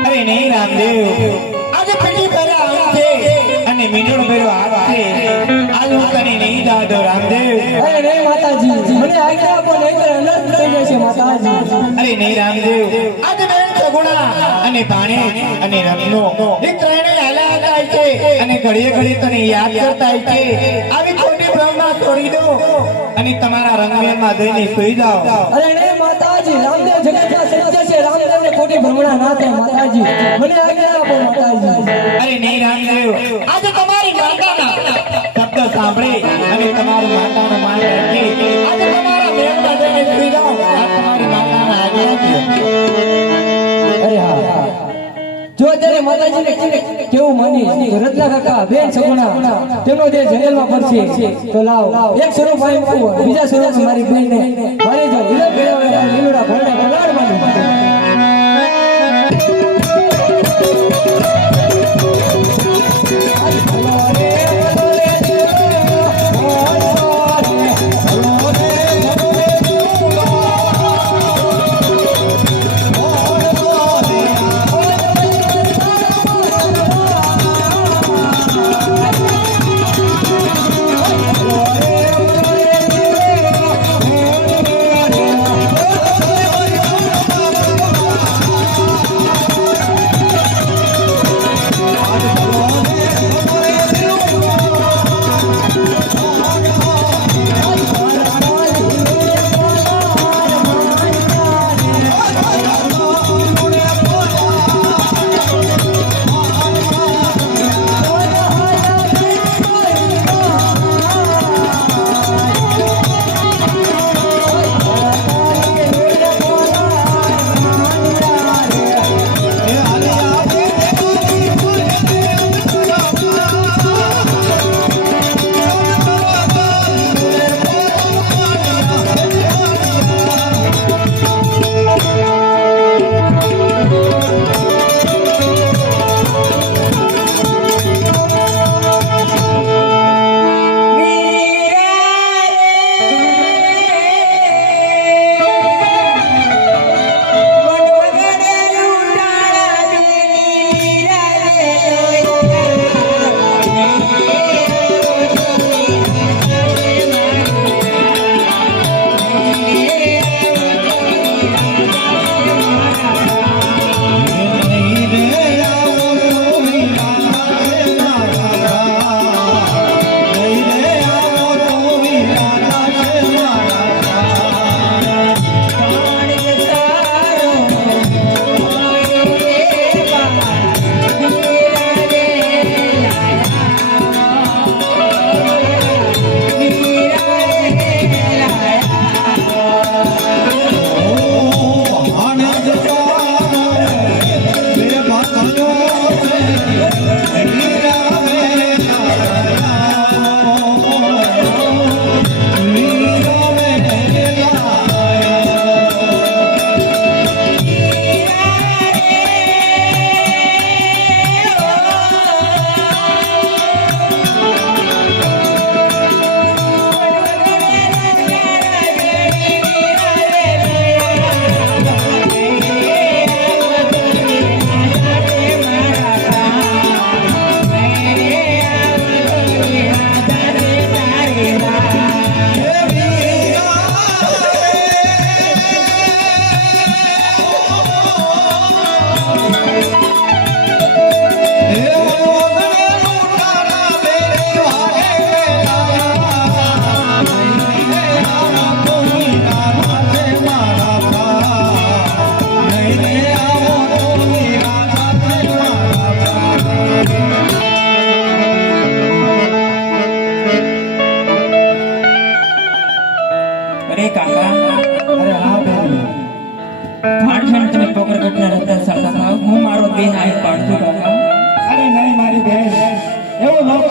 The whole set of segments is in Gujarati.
अरे नहीं रामदेव आज पटी पर आते અને મીંડું ભેરો આવશે આજ હું તને નહીં દાદો રામદેવ અરે નહીં માતાજી મને આજ્ઞા આપો નહીં તો અનર્થ થઈ જશે માતાજી અરે નહીં રામદેવ આજ બેન સગુણા અને પાણી અને રમનો એ ત્રણેય હાલા હતા છે અને ઘડીએ ઘડી તને યાદ કરતા છે આવી ખોટી ભ્રમમાં છોડી દો અને તમારા રંગમેળમાં જઈને સૂઈ જાઓ અરે નહીં માતાજી રામદેવ જગતના સત્ય છે રામદેવને ખોટી ભ્રમણા ના થાય માતાજી મને આજ્ઞા આપો માતાજી અરે નહીં રામદેવ આજે તમારી માતાના શબ્દ સાંભળી અને તમારી માતાનો માન રાખી આજે તમારા મેળમાં જઈને સૂઈ જાઓ આ તમારી માતાના આજ્ઞા અરે હા જો અત્યારે માતાજીને કેવું માની રત્ના કાકા બેન સગુણા તેમનો જે જંગલમાં પડશે તો લાવ એક સ્વરૂપ આવી બીજા સ્વરૂપ મારી બહેનને મારી જો લીલા ગળા લીલુડા ભરડા ભલાડ માનું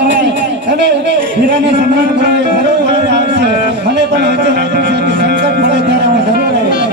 જાય અને હીરાને સન્માન કરવું એ જરૂર વારે આવશે. મને પણ વચ્ચે લાગ્યું છે કે સંકટ પડે ત્યારે હું જરૂર આવીશ.